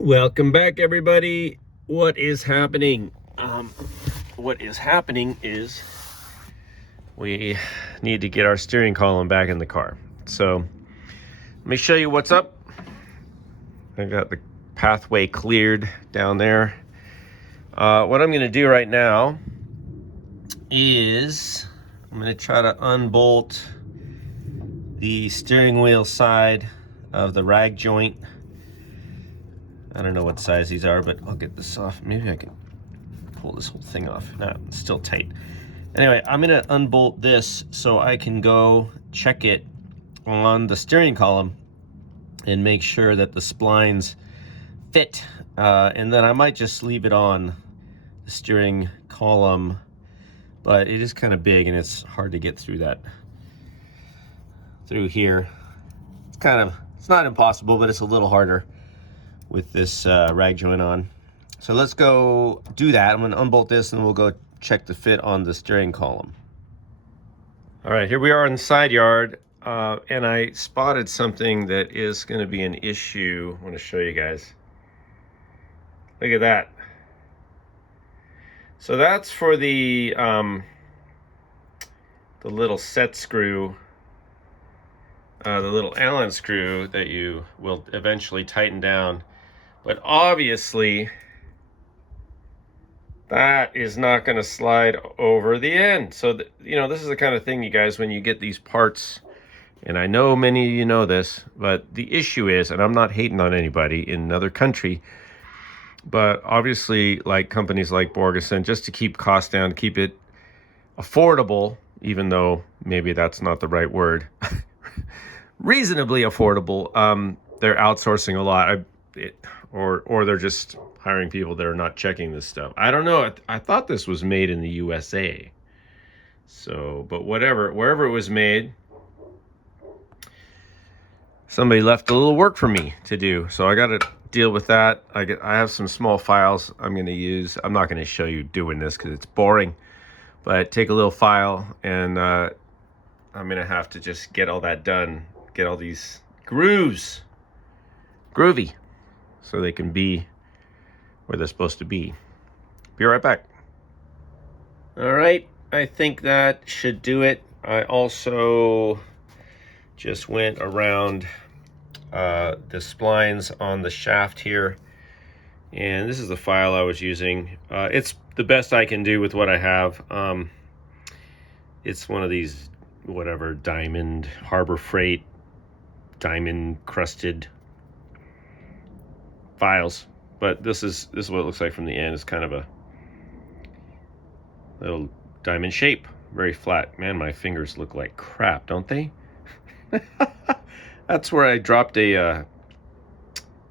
Welcome back, everybody. What is happening? What is happening is we need to get our steering column back in the car. So let me show you what's up. I got the pathway cleared down there. What I'm going to do right now is I'm going to try to unbolt the steering wheel side of the rag joint. I don't know what size these are, but I'll get this off. Maybe I can pull this whole thing off. No, it's still tight. Anyway, I'm gonna unbolt this so I can go check it on the steering column and make sure that the splines fit. And then I might just leave it on the steering column, but it is kind of big and it's hard to get through here. It's not impossible, but it's a little harder with this rag joint on. So let's go do that. I'm gonna unbolt this and we'll go check the fit on the steering column. All right, here we are in the side yard, and I spotted something that is gonna be an issue. I wanna show you guys. Look at that. So that's for the little set screw, the little Allen screw that you will eventually tighten down. But obviously, that is not going to slide over the end. So, this is the kind of thing, you guys, when you get these parts, and I know many of you know this, but the issue is, and I'm not hating on anybody in another country, but obviously, like companies like Borgeson, just to keep costs down, keep it affordable, even though maybe that's not the right word, reasonably affordable, they're outsourcing a lot. Or they're just hiring people that are not checking this stuff. I don't know. I thought this was made in the USA. So, but whatever, wherever it was made, somebody left a little work for me to do. So I got to deal with that. I have some small files I'm going to use. I'm not going to show you doing this because it's boring. But take a little file and I'm going to have to just get all that done. Get all these grooves groovy, so they can be where they're supposed to be. Be right back. All right, I think that should do it. I also just went around the splines on the shaft here, and this is the file I was using. It's the best I can do with what I have. It's one of these, whatever, diamond, Harbor Freight, diamond crusted files, but this is what it looks like from the end. It's kind of a little diamond shape, very flat. Man, my fingers look like crap, don't they? That's where I dropped a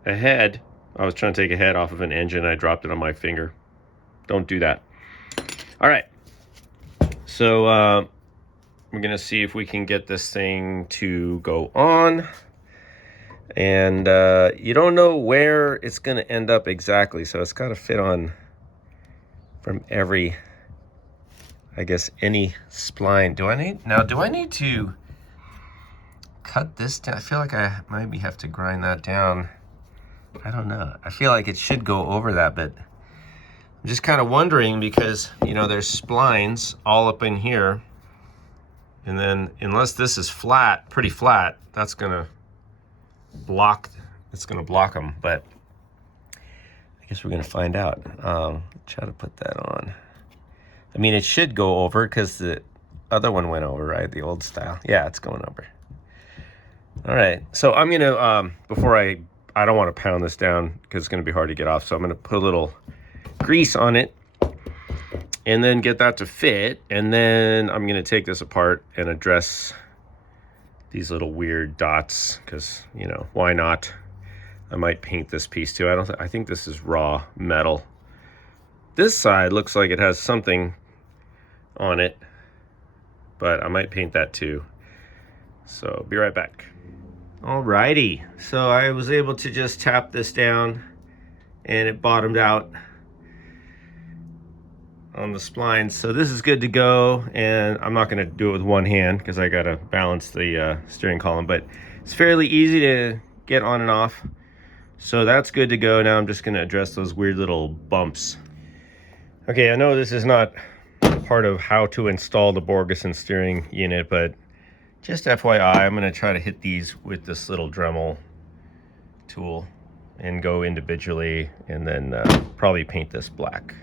head. I was trying to take a head off of an engine. I dropped it on my finger. Don't do that. All right, so we're gonna see if we can get this thing to go on. And you don't know where it's going to end up exactly, so it's got to fit on from every, I guess, any spline. Do I need to cut this down? I feel like I maybe have to grind that down. I don't know. I feel like it should go over that, but I'm just kind of wondering because, there's splines all up in here. And then unless this is flat, pretty flat, that's going to block them, but I guess we're gonna find out. Try to put that on. I mean, it should go over because the other one went over, right? The old style. Yeah, it's going over. All right, so I'm gonna before I don't want to pound this down because it's gonna be hard to get off, so I'm gonna put a little grease on it and then get that to fit, and then I'm gonna take this apart and address these little weird dots because, why not? I might paint this piece too. I think this is raw metal. This side looks like it has something on it, but I might paint that too. So be right back. Alrighty, so I was able to just tap this down and it bottomed out on the splines, so this is good to go. And I'm not going to do it with one hand because I got to balance the steering column, but it's fairly easy to get on and off. So that's good to go. Now I'm just going to address those weird little bumps. Okay, I know this is not part of how to install the Borgeson steering unit, but just FYI, I'm going to try to hit these with this little Dremel tool and go individually, and then probably paint this black.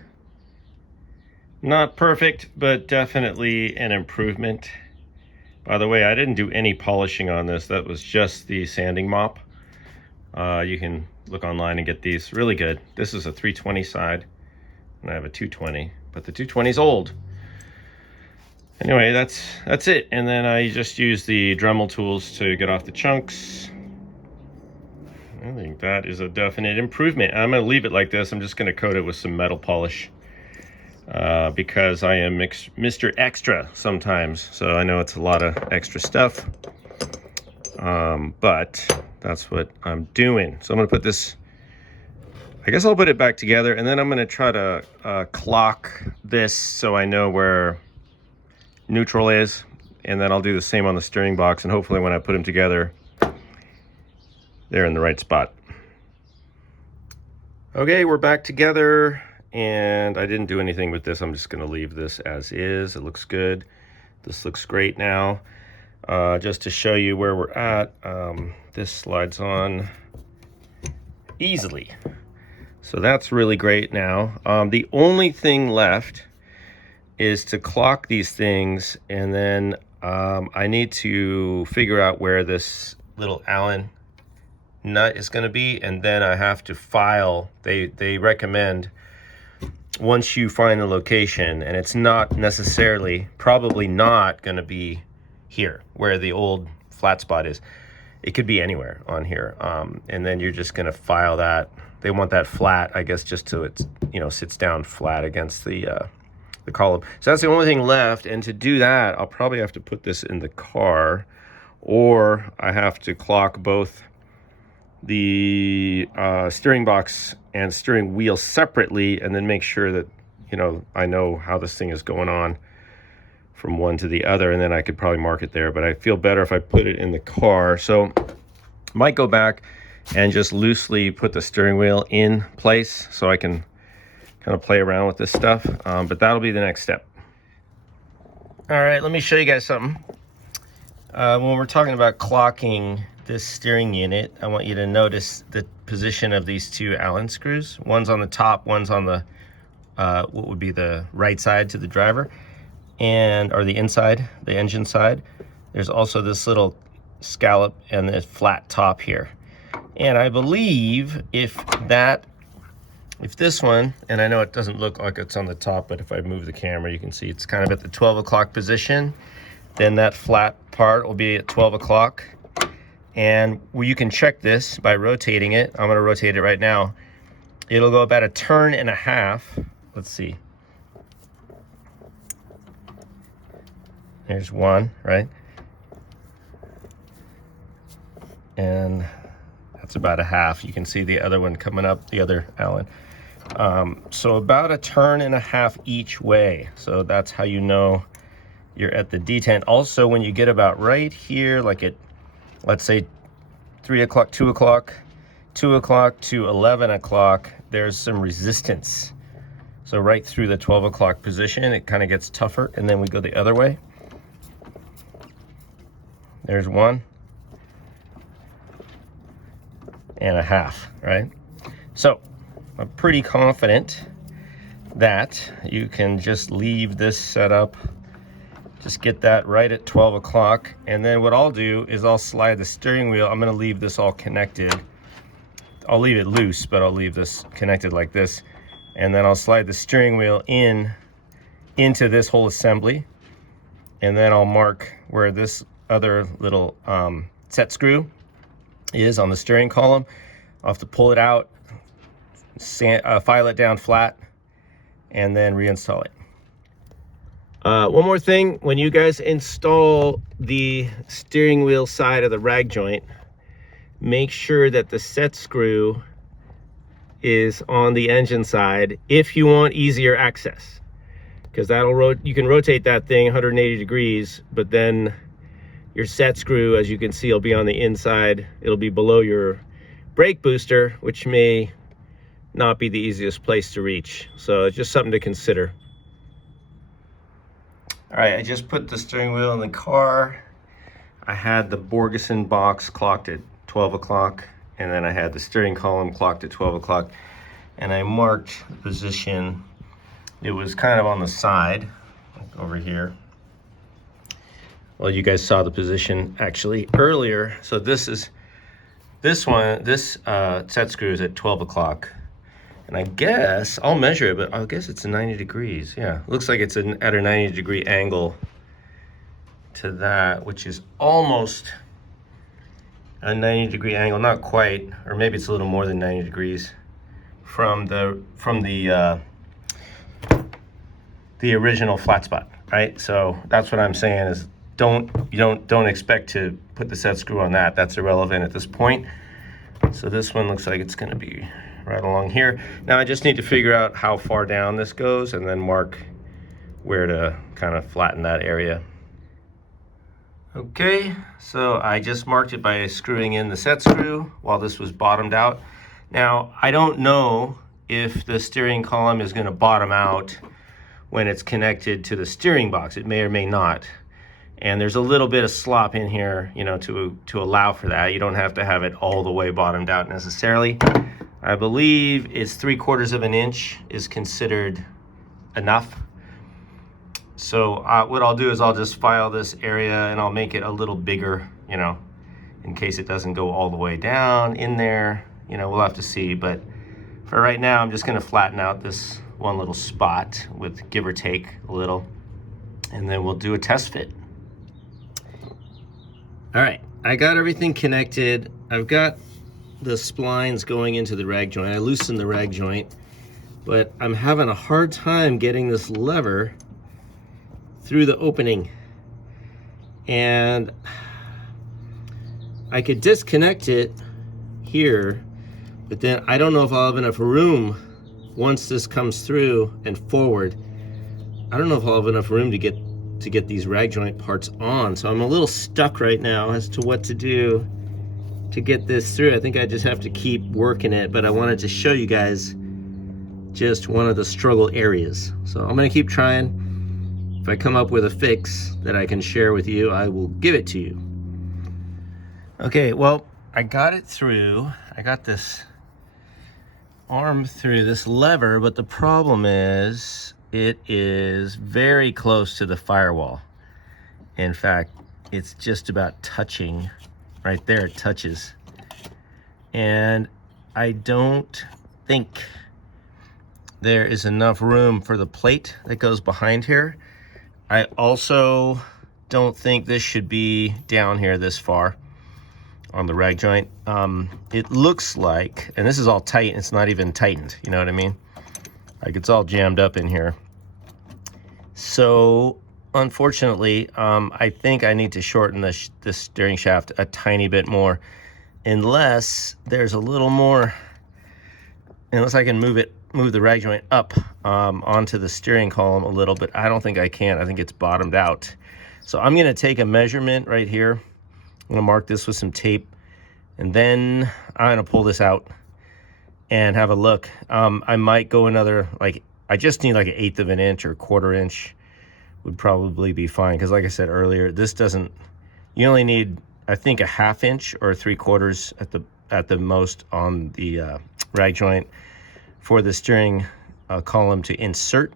Not perfect, but definitely an improvement. By the way, I didn't do any polishing on this. That was just the sanding mop. You can look online and get these really good. This is a 320 side, and I have a 220, but the 220 is old. Anyway, that's it. And then I just use the Dremel tools to get off the chunks. I think that is a definite improvement. I'm going to leave it like this. I'm just going to coat it with some metal polish because I am Mr. Extra sometimes. So I know it's a lot of extra stuff, but that's what I'm doing. So I'm going to put this, I guess I'll put it back together, and then I'm going to try to clock this so I know where neutral is, and then I'll do the same on the steering box, and hopefully when I put them together, they're in the right spot. Okay, we're back together, and I didn't do anything with this. I'm just going to leave this as is. It looks good. This looks great now. Just to show you where we're at, this slides on easily. So that's really great now. The only thing left is to clock these things, and then I need to figure out where this little Allen nut is going to be, and then I have to file. They recommend once you find the location, and it's not necessarily, probably not going to be here where the old flat spot is. It could be anywhere on here, and then you're just going to file that. They want that flat, I guess, just so it, you know, sits down flat against the column. So that's the only thing left, and to do that I'll probably have to put this in the car, or I have to clock both the steering box and steering wheel separately, and then make sure that, you know, I know how this thing is going on from one to the other, and then I could probably mark it there. But I feel better if I put it in the car. So might go back and just loosely put the steering wheel in place so I can kind of play around with this stuff, but that'll be the next step. All right, let me show you guys something. When we're talking about clocking this steering unit, I want you to notice the position of these two Allen screws. One's on the top, one's on the what would be the right side to the driver, or the inside, the engine side. There's also this little scallop and the flat top here. And I believe if this one, and I know it doesn't look like it's on the top, but if I move the camera, you can see it's kind of at the 12 o'clock position. Then that flat part will be at 12 o'clock. And you can check this by rotating it. I'm gonna rotate it right now. It'll go about a turn and a half. Let's see. There's one, right? And that's about a half. You can see the other one coming up, the other Allen. So about a turn and a half each way. So that's how you know you're at the detent. Also, when you get about right here, like at, let's say 3 o'clock, 2 o'clock, 2 o'clock to 11 o'clock, there's some resistance. So right through the 12 o'clock position, it kind of gets tougher, and then we go the other way. There's one and a half, right? So I'm pretty confident that you can just leave this set up, just get that right at 12 o'clock. And then what I'll do is I'll slide the steering wheel. I'm gonna leave this all connected. I'll leave it loose, but I'll leave this connected like this. And then I'll slide the steering wheel into this whole assembly. And then I'll mark where this other little set screw is on the steering column. I'll have to pull it out, file it down flat, and then reinstall it. One more thing, when you guys install the steering wheel side of the rag joint, make sure that the set screw is on the engine side if you want easier access, because you can rotate that thing 180 degrees, but then your set screw, as you can see, will be on the inside. It'll be below your brake booster, which may not be the easiest place to reach. So it's just something to consider. All right, I just put the steering wheel in the car. I had the Borgeson box clocked at 12 o'clock, and then I had the steering column clocked at 12 o'clock, and I marked the position. It was kind of on the side, like over here. Well, you guys saw the position actually earlier. So this set screw is at 12 o'clock. And I guess, I'll measure it, but I guess it's 90 degrees. Yeah, looks like it's at a 90-degree angle to that, which is almost a 90-degree angle, not quite, or maybe it's a little more than 90 degrees from the original flat spot, right? So that's what I'm saying is don't expect to put the set screw on that. That's irrelevant at this point. So this one looks like it's going to be right along here. Now I just need to figure out how far down this goes and then mark where to kind of flatten that area. Okay, so I just marked it by screwing in the set screw while this was bottomed out. Now I don't know if the steering column is going to bottom out when it's connected to the steering box. It may or may not. And there's a little bit of slop in here, you know, to allow for that. You don't have to have it all the way bottomed out necessarily. I believe it's 3/4 of an inch is considered enough. So what I'll do is I'll just file this area and I'll make it a little bigger, you know, in case it doesn't go all the way down in there. You know, we'll have to see. But for right now, I'm just going to flatten out this one little spot with give or take a little. And then we'll do a test fit. All right, I got everything connected. I've got the splines going into the rag joint. I loosened the rag joint, but I'm having a hard time getting this lever through the opening. And I could disconnect it here, but then I don't know if I'll have enough room once this comes through and forward. I don't know if I'll have enough room to get these rag joint parts on. So I'm a little stuck right now as to what to do to get this through. I think I just have to keep working it, but I wanted to show you guys just one of the struggle areas. So I'm gonna keep trying. If I come up with a fix that I can share with you, I will give it to you. Okay, well, I got it through. I got this arm through this lever, but the problem is it is very close to the firewall. In fact, it's just about touching. Right there, it touches. And I don't think there is enough room for the plate that goes behind here. I also don't think this should be down here this far on the rag joint. It looks like, and this is all tight, it's not even tightened, you know what I mean? Like it's all jammed up in here. So unfortunately, I think I need to shorten this steering shaft a tiny bit more, unless there's a little more, unless I can move the rag joint up onto the steering column a little, but I don't think I can. I think it's bottomed out. So I'm gonna take a measurement right here. I'm gonna mark this with some tape, and then I'm gonna pull this out and have a look. I might go another, like, I just need like 1/8 of an inch or 1/4 inch would probably be fine. Because like I said earlier, this doesn't, you only need, I think, 1/2 inch or 3/4 at the most on the rag joint for the steering column to insert.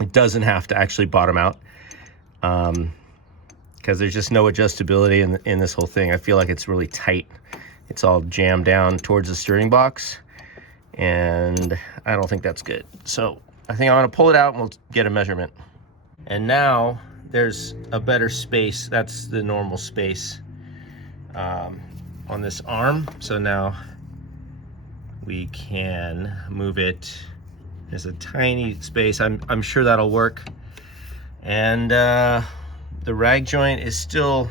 It doesn't have to actually bottom out, because there's just no adjustability in this whole thing. I feel like it's really tight. It's all jammed down towards the steering box, and I don't think that's good. So I think I'm gonna pull it out and we'll get a measurement. And now there's a better space. That's the normal space on this arm. So now we can move it. There's a tiny space. I'm sure that'll work. And the rag joint is still,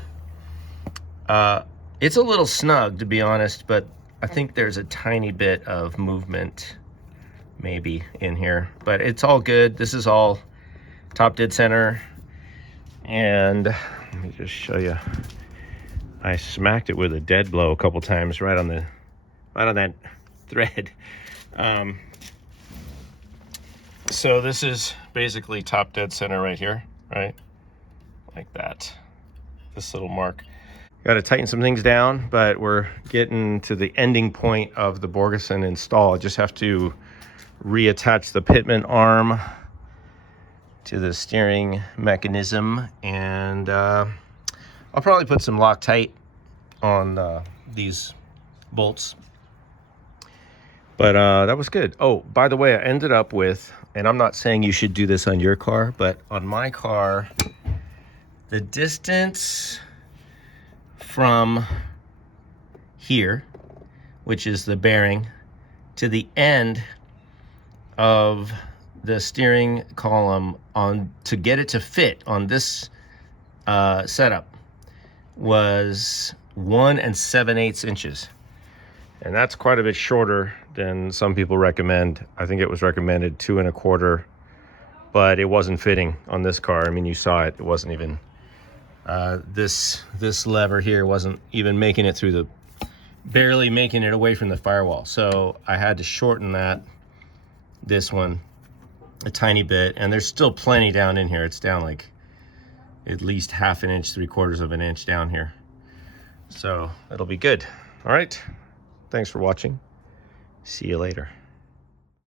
it's a little snug, to be honest, but I think there's a tiny bit of movement maybe in here, but it's all good. This is all top dead center. And let me just show you. I smacked it with a dead blow a couple times right on out of that thread. So this is basically top dead center right here, right? Like that, this little mark. Got to tighten some things down, but we're getting to the ending point of the Borgeson install. I just have to reattach the pitman arm to the steering mechanism, and I'll probably put some Loctite on these bolts. But that was good. Oh, by the way, I ended up with, and I'm not saying you should do this on your car, but on my car, the distance from here, which is the bearing, to the end of the steering column on to get it to fit on this setup was 1 7/8 inches. And that's quite a bit shorter than some people recommend. I think it was recommended 2 1/4, but it wasn't fitting on this car. I mean, you saw it. It wasn't even, this lever here wasn't even making it through the, barely making it away from the firewall. So I had to shorten this one a tiny bit, and there's still plenty down in here. It's down like at least 1/2 inch, 3/4 of an inch down here. So it'll be good. All right. Thanks for watching. See you later.